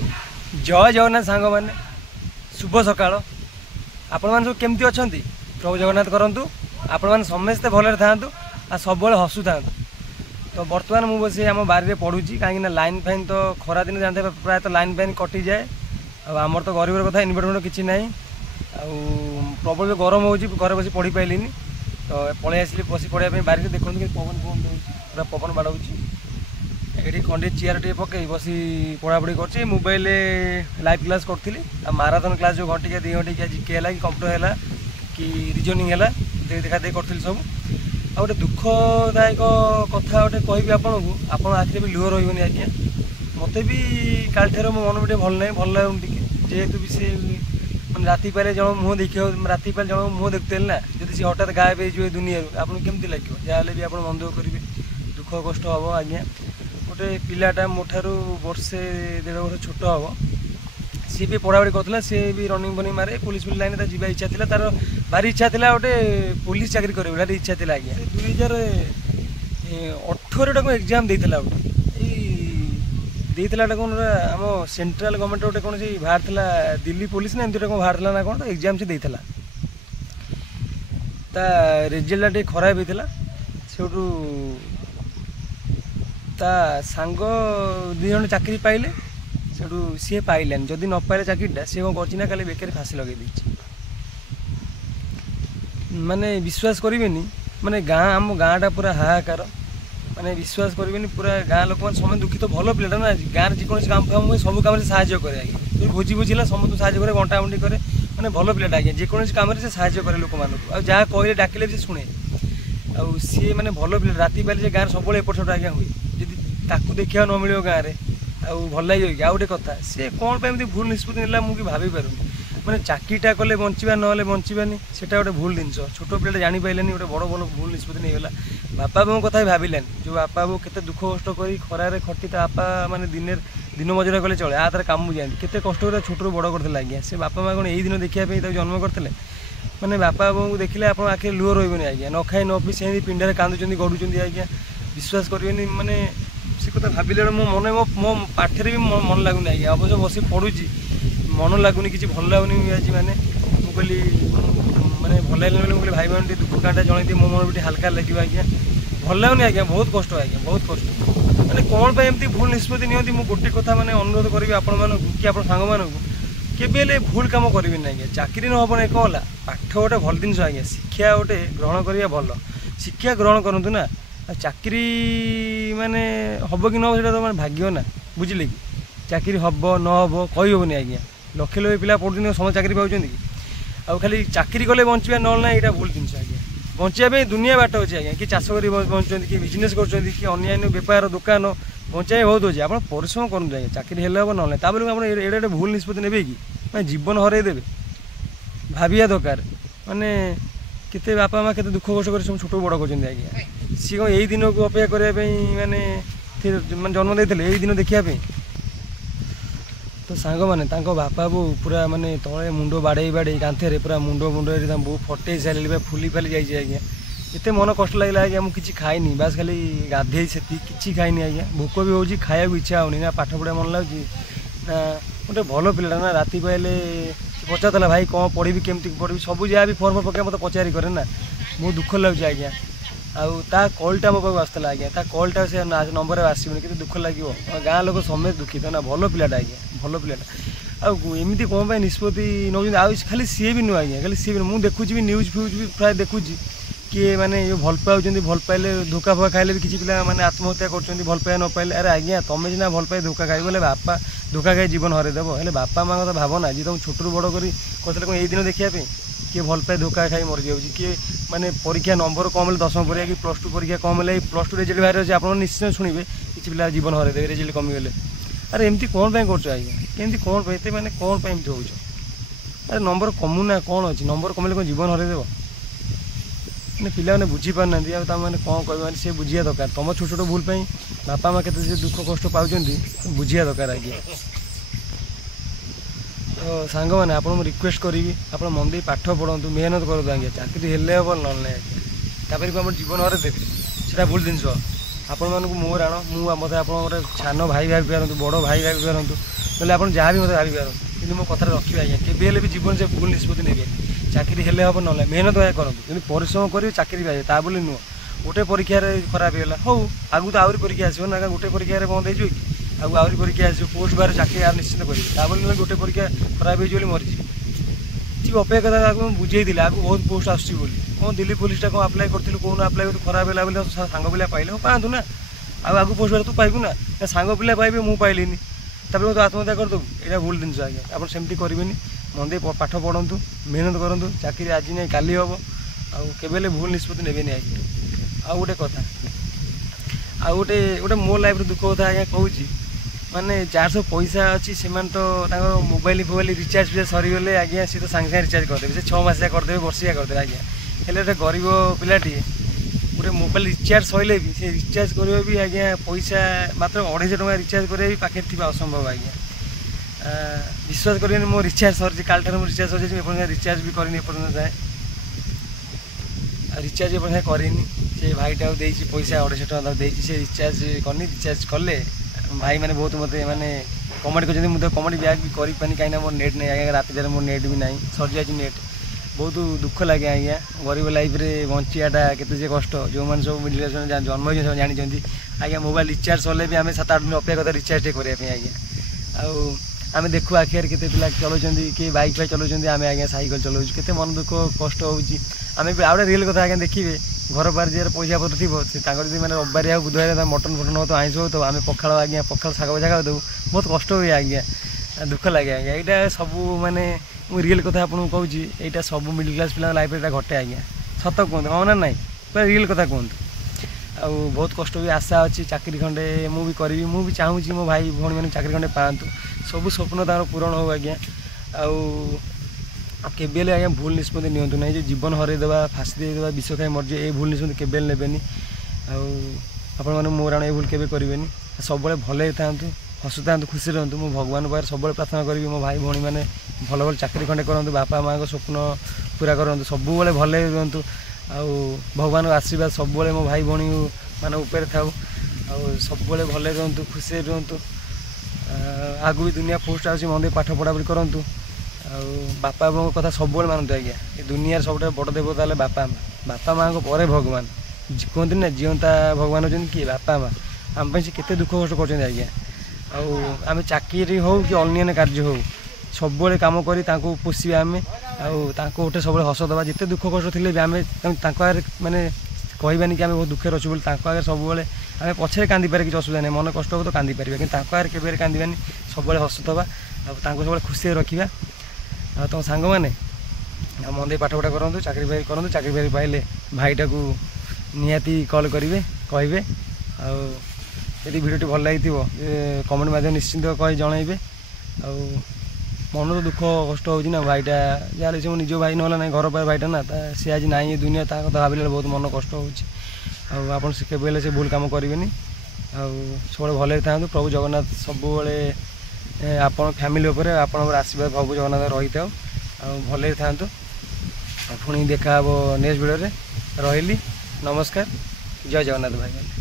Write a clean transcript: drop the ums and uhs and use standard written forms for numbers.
जय जगन्नाथ सांग मैंने शुभ सकाळ आपण मान सब केमती अछंती प्रभु जगन्नाथ करंतु आपण मान समस्ते भलरे थांतु आ सब हसु थांतु। तो बर्तमान मु बस आम बारी पढ़ुची कहीं लाइन फाइन तो खरा दिन जानते प्राय तो लाइन फाइन कटि जाए आमर तो गरीबर कथा इनभर्टर किसी ना प्रबल गरम हो घर बस पढ़ी पाइलिनी तो पलि आसली बस पढ़ाई बारी देखते कि पवन कौन पूरा पवन बाड़ाऊँ ये खंडे चेयर टे पकई बसी पढ़ापढ़ी कर मोबाइल लाइव क्लास करी माराथन क्लास जो घंटिका 2 घंटिका जीके है कि कंप्यूटर है कि रिजनिंग है देखा देख करी सब आ गए दुखदायक कथा गोटे कहि आपन आखिर भी लुह रही आज्ञा मत भी काल ठेर मो मन भी भल ना भल लगे जेहेतु भी सी मैं राति पाले जन मुँह देखिए राति पाले जन मुँह देखते ना जब सी हठात गायब हो दुनिया आपको केमती लगे जहाँ भी आप मन दुख करेंगे दुख कष्ट हम आज्ञा गोटे पिलाटा मोठारू वर्षे 1.5 वर्ष छोट हम सी भी पढ़ापढ़ी करता सी भी रनिंग बनिंग मारे पुलिस लाइन जा इच्छा था तार भारी इच्छा था गोटे पुलिस चाकरी कर भारी इच्छा था आज्ञा 2018 को एग्जाम देता गोटे कौन आम सेंट्रल गवर्नमेंट गोटे कौन सी बाहर था दिल्ली पुलिस ना एमती कौन बाहर ना कौन तो एग्जाम से देता रिजल्ट टे खराब होता से ता सांग 2 जन चाकरी पाइले सेठू सी पाइलानी जदि न पाइले चाकरीटा सी कौन करना खाली बेकार फाँसी लगे माने विश्वास करेनि माने गाँ आम गाँटा पूरा हाहाकार माने विश्वास करेनि पूरा गाँ लोक मैंने समय दुखित भल पिलाटा ना गाँव जेकोसी काम फाम हुए सब कम साहय करे आगे भोजी भोजी है समस्त साहय करे बंटा बंटी करे मैंने भल पिलाटा आगे जेकोसी कम से साहय करे लोक मानक आ जहाँ कहले डाकिले भी शुणे आ सी मैंने भल पिला राति पाइले गाँव सब एपट सेपट आज्ञा हुए जदि ताकू देखा न मिले गाँव में भल लगे कि आ गए कथा सी कौन पर भूल निष्पत्ति ना मुझे भाभी पारूनी मैंने चाकरीटा कले बंचा ना बचानी से गोटे भूल जिन छोट पिला जापारे गोटे बड़ बड़ भूल निष्पत्ति नहीं गला बापा बो कथा भाविलानी जो बापा बो केते दुख कष्ट कर खरार खटी बापा मैंने दिन मजुरा कले चले आ तार कम जाती केते कष्ट कर छोट बड़ करते आज्ञा से बापा माँ कौन यही दिन देखा जन्म करते मैंने बापा बो देखिले आप आखिर लुह रही आज्ञा न खाई न पी से पिंडारे कांदुंट गढ़ुंट आज्ञा विश्वास करेनि माने से कथा भाविले मो मन मो पाठे भी मन लगुनि आज्ञा अवश्य बस पढ़ुची मन लगुनि कि भल लगुनि आज मैंने मुझे मैंने भल लगे मुझे भाई बहन दुख गाँटा जन मो मन भी हल्का लगे आज्ञा भल लगुनि आज्ञा बहुत कष्ट आज्ञा बहुत कष्ट मैंने कौन पर एमती भूल निष्पत्ति नियंती मुझे गोटे कथा मैंने अनुरोध करी आपण मानक कि आप सांग मानक केबे भूल काम करें आज्ञा चाकरी न हम एक गला पाठ गोटे भल जिन आज्ञा शिक्षा गोटे ग्रहण करा भल शिक्षा ग्रहण करूँ ना चाकरी माने हम कि न तो मैं भाग्य ना बुझे कि चाकरी हम न हम कही हेनी आज्ञा लक्ष लक्ष पिला पढ़ुं समस्त चाकरी पाँच कि आ खाली चाकरी कले बचा ना यहाँ भूल जिन आज्ञा बचाई दुनिया बाट अच्छे आज्ञा कि चाष कर बचुँच कि बिजनेस कर अन्य बेपार दुकान बचाई बहुत अच्छे आप परिश्रम करूँ आज्ञा चाकरी हेल्ले हम ना तापर आप एडे भूल निष्पत्ति ने कि मैं जीवन हरईदेवे भाविया दरकार माने केते बापा माँ केते दुख कष्ट कर छोट बड़ कर आज्ञा सी कौन यही दिन को अपेक्षा करने माने जन्म देते यही दिन देखापी तो सांग मैंने बापा बो पूरा माने तले मुंड बाड़े बाड़े कांथे पूरा मुंड बो फटे सारे फुली फाली जाइए आज्ञा एते मन कष्ट लगे आज्ञा मुझे किसी खाईनी बास खाली गाधे से किसी खाईनी आज्ञा भोक भी हो खाया इच्छा होनी ना पाठ पढ़ा मन लगे ना गोटे भल पिलाटा ना राति पाइले पचार भाई कौन पढ़ी केमती पढ़ी सब जहाँ भी फर्म पकड़ मत पचारि करे ना बहुत दुख लगे आज्ञा आ कलटा मो पाक आसला आज्ञा कलटा से नंबर आसबनी कि दुख लगे गाँ लोक समेत दुखित ना भल पिलाटा आज्ञा भल पिलाटा आमती कौन निष्पत्ति नौ खाली सी भी नुह आज्ञा खाली सी भी मुझे देखुची भी न्यूज फ्यूज भी प्राय देखुची किए मैंने ये भल पाँच भल पाइले धोखा फोका खाइले भी किसी पिला मैंने आत्महत्या कर भल पाए न पाइले अरे आज्ञा तुम्हें सीना भल पाए धोखा खाई बोले बापा धोखा खाई जीवन हरईदेव हेल्ले बापा माँ तो भावना जी तुम छोटू बड़ कर कहते कौन यही दिन देखापी किए भल पाए धोखा खाई मरी जाऊँगी किए मैंने परीक्षा नंबर कम 10वीं परीक्षा कि +2 परीक्षा कम +2 रिजल्ट बाहर अच्छे आप निश्चय शुणे किसी पिला जीवन हरईदेवे रिजल्ट कमिगले अरे एमती कौन कर आज्ञा केमती कौन पे मैंने कौन एमती हो अरे नंबर कमुना कौन अच्छी नंबर कमिले कौन जीवन हरईदेव मैंने पिला मैंने बुझी पार ना मैंने कौन कह सी बुझा दरकार तुम छोट छोट भूल बापा माँ के दुख कष्ट पाँच बुझा दरकार आज्ञा तो सांग मैंने आप रिक्वेस्ट करी आप मन दे पाठ पढ़ु मेहनत करूँ आज्ञा चाकरी हेल्ले हम ना तापर आम जीवन हरईदेवे से भूल जिन आपण मानक मोर आण मत आप छान भाई भाभी पारतु बड़ भाई भाभी पारतु बोले आप जहाँ भी मतलब भाभी पार कि मो कथा रखिए आज्ञा केबे हेले भी जीवन से भूल निष्पत्ति नेबे चाकरी हेले हम ना मेहनत भाई करूँ कि परिश्रम करेंगे चाकरी पाइबे ता बोली नुह गोटे परीक्षा खराब होगा हौ आगू तो आहरी परीक्षा आसो ना गोटे परीक्षा बंद हो कि आगू आहरी परीक्षा आसो पोस्ट बाहर चाकरी आप निश्चित करेंगे ता बोली नुह गोटे परीक्षा खराब हो मरीजी ठीक अपेक्षा कथा बुझे आगू बहुत पोस्ट आसूँ बोली दिल्ली पुलिसटा कौन आप्लाय करूँ कौन आप्लाय कर खराब है बोले सांग पिला पाइले पातु ना आगू पोस्ट बाहर तू पाइबू ना सांग पिला पाइबे मुझे पाइलिनी तब तो आत्महत्या करदेबू यहाँ भूल जिन आज्ञा आप सेमती करेंगे मन दे पाठ पढ़ु मेहनत करूँ चाकरी आज नहीं काली हम आबे भूल निष्पत्ति नेबेनि आज्ञा आ गोटे कथा आ गोटे मो लाइफ दुख कथा आज्ञा कहूँ माने जार सब पैसा अच्छी से तो मोबाइल फोबाइल रिचार्ज फिचार्ज सरीगले आज्ञा सी तो सांगे सांगे रिचार्ज करदे से 6 मासिया करदे वर्षिया करदे आज्ञा हेल्ले गोटे गरीब पिलाटी गोटे मोबाइल रिचार्ज सैले भी से रिचार्ज करवा भी आज्ञा पैसा मात्र 250 टଙ୍କା रिचार्ज करवा भी पाखे थी असंभव आज्ञा विश्वास करें मो रिचार्ज सर काल ठार रिचार्ज सर रिचार्ज भी करनी जाए रिचार्ज करनी से भाईटा पैसा 250 टଙ୍କା देसी से रिचार्ज करनी रिचार्ज कले भाई मैंने बहुत मत माने कमेंट कर मुझे कमेंट बैक भी करें कहीं मोर नेट नहीं आज्ञा रात जाए मोर नेट भी ना सर जाए नेट बहुत दुख लगे आज्ञा गरीब लाइफ रे बंचाटा के कष्ट जो मैंने सब मिडिल क्लास जन्म सब जानते आज्ञा मोबाइल रिचार्ज सर भी आम 7-8 दिन अपेक्षा करते रिचार्ज करने आज्ञा आम देखू आखिर के पिला चलाउं किए बैक फाइक चलाउं आम आज्ञा सैकल चलाऊँ के मन दुख कष्ट होमें भी आउे रियल कथा आज्ञा देखिए घर बाहर जी पैसा पत्र थी जी मैंने रविवार या बुधवार मटन फटन हो तो आईस हो तो आम पखाड़ आज्ञा पखाड़ शाग भजा खाऊ बहुत कष्ट हुए आज्ञा दुख लगे आज्ञा यहाँ सब माने रियल कथा आपको कहूँ यहाँ सब मिडिल क्लास पिला लाइफ घटे आज्ञा सत कहते हाँ ना ना पूरा रियल कथा कहतु बहुत कष्ट भी आशा अच्छी चाकरी खंडे मुझे करी मुझे चाहूँ मो भाई भौणी मैंने चाकरी खंडे पातु सब स्वप्न तार पूरण हो आज्ञा केबेले आज्ञा भूल निष्पत्ति नियंतु ना जो जीवन हरईदेवा फाँसी देदेवा विष खाई मरजे ये भूल निष्पत्ति केबेले नेबेनि आपण मोर आने भूल केबे करेनि सब भले था हसु था खुशी रुँ मो भगवान पाखे सब प्रार्थना करी मो भाई भौणी मैंने भल भल चाकरी खंडे करूँ बापा माँ स्वप्न पूरा करूँ सब भले रुँ भगवान आशीर्वाद सब मो भाई भौणी मान उपर था सब भले रुँ खुशी रुँ आगु भी दुनिया पोस्ट आस मन पाठ पढ़ापढ़ी करूँ बापा माँ कथा सब मानते आज्ञा ये दुनिया सब बड़ देवता बापा माँ पर भगवान कहते ना जीवंता भगवान होती किए बापा माँ आम से केते दुख कष्ट कर आज्ञा आम चाकरी हो कि अन्य कार्य हो सब कम कर पोषा आम गोटे सब हस दबा जिते दुख कष्ट थे आम माने कहबानी कि आम बहुत दुखे अच्छे बोली आगे सब आम पछे कांदी पारे कि असुविधा नहीं मन कष्ट हो तो कांदी पारे कि आगे केवे कांदानी सब हसुवा सब खुशी रखा तुम सांग मैंने मन दे पाठ पढ़ा करूँ चाकरी बाकरी करूँ चाकरी बाकरी पाइले भाईटा को निहाती कल करेंगे कहे यदि भिडियो भल लगी कमेंट माध्यम निश्चिंत कह जनइबे मन तो दुख कष्ट हो भाईटा जहाँ से मो निज भाई ना ना घर पर भाईटा ना सी आज ना दुनिया कथा भाविले बहुत मन कष्ट हो केबे से भूल कम करेंगे सब भले था प्रभु जगन्नाथ सब आपण फैमिली उपर आपण आशीर्वाद प्रभु जगन्नाथ रही था भले था पुणी देखा नेक्स्ट वीडियो रे रही नमस्कार जय जगन्नाथ भाई।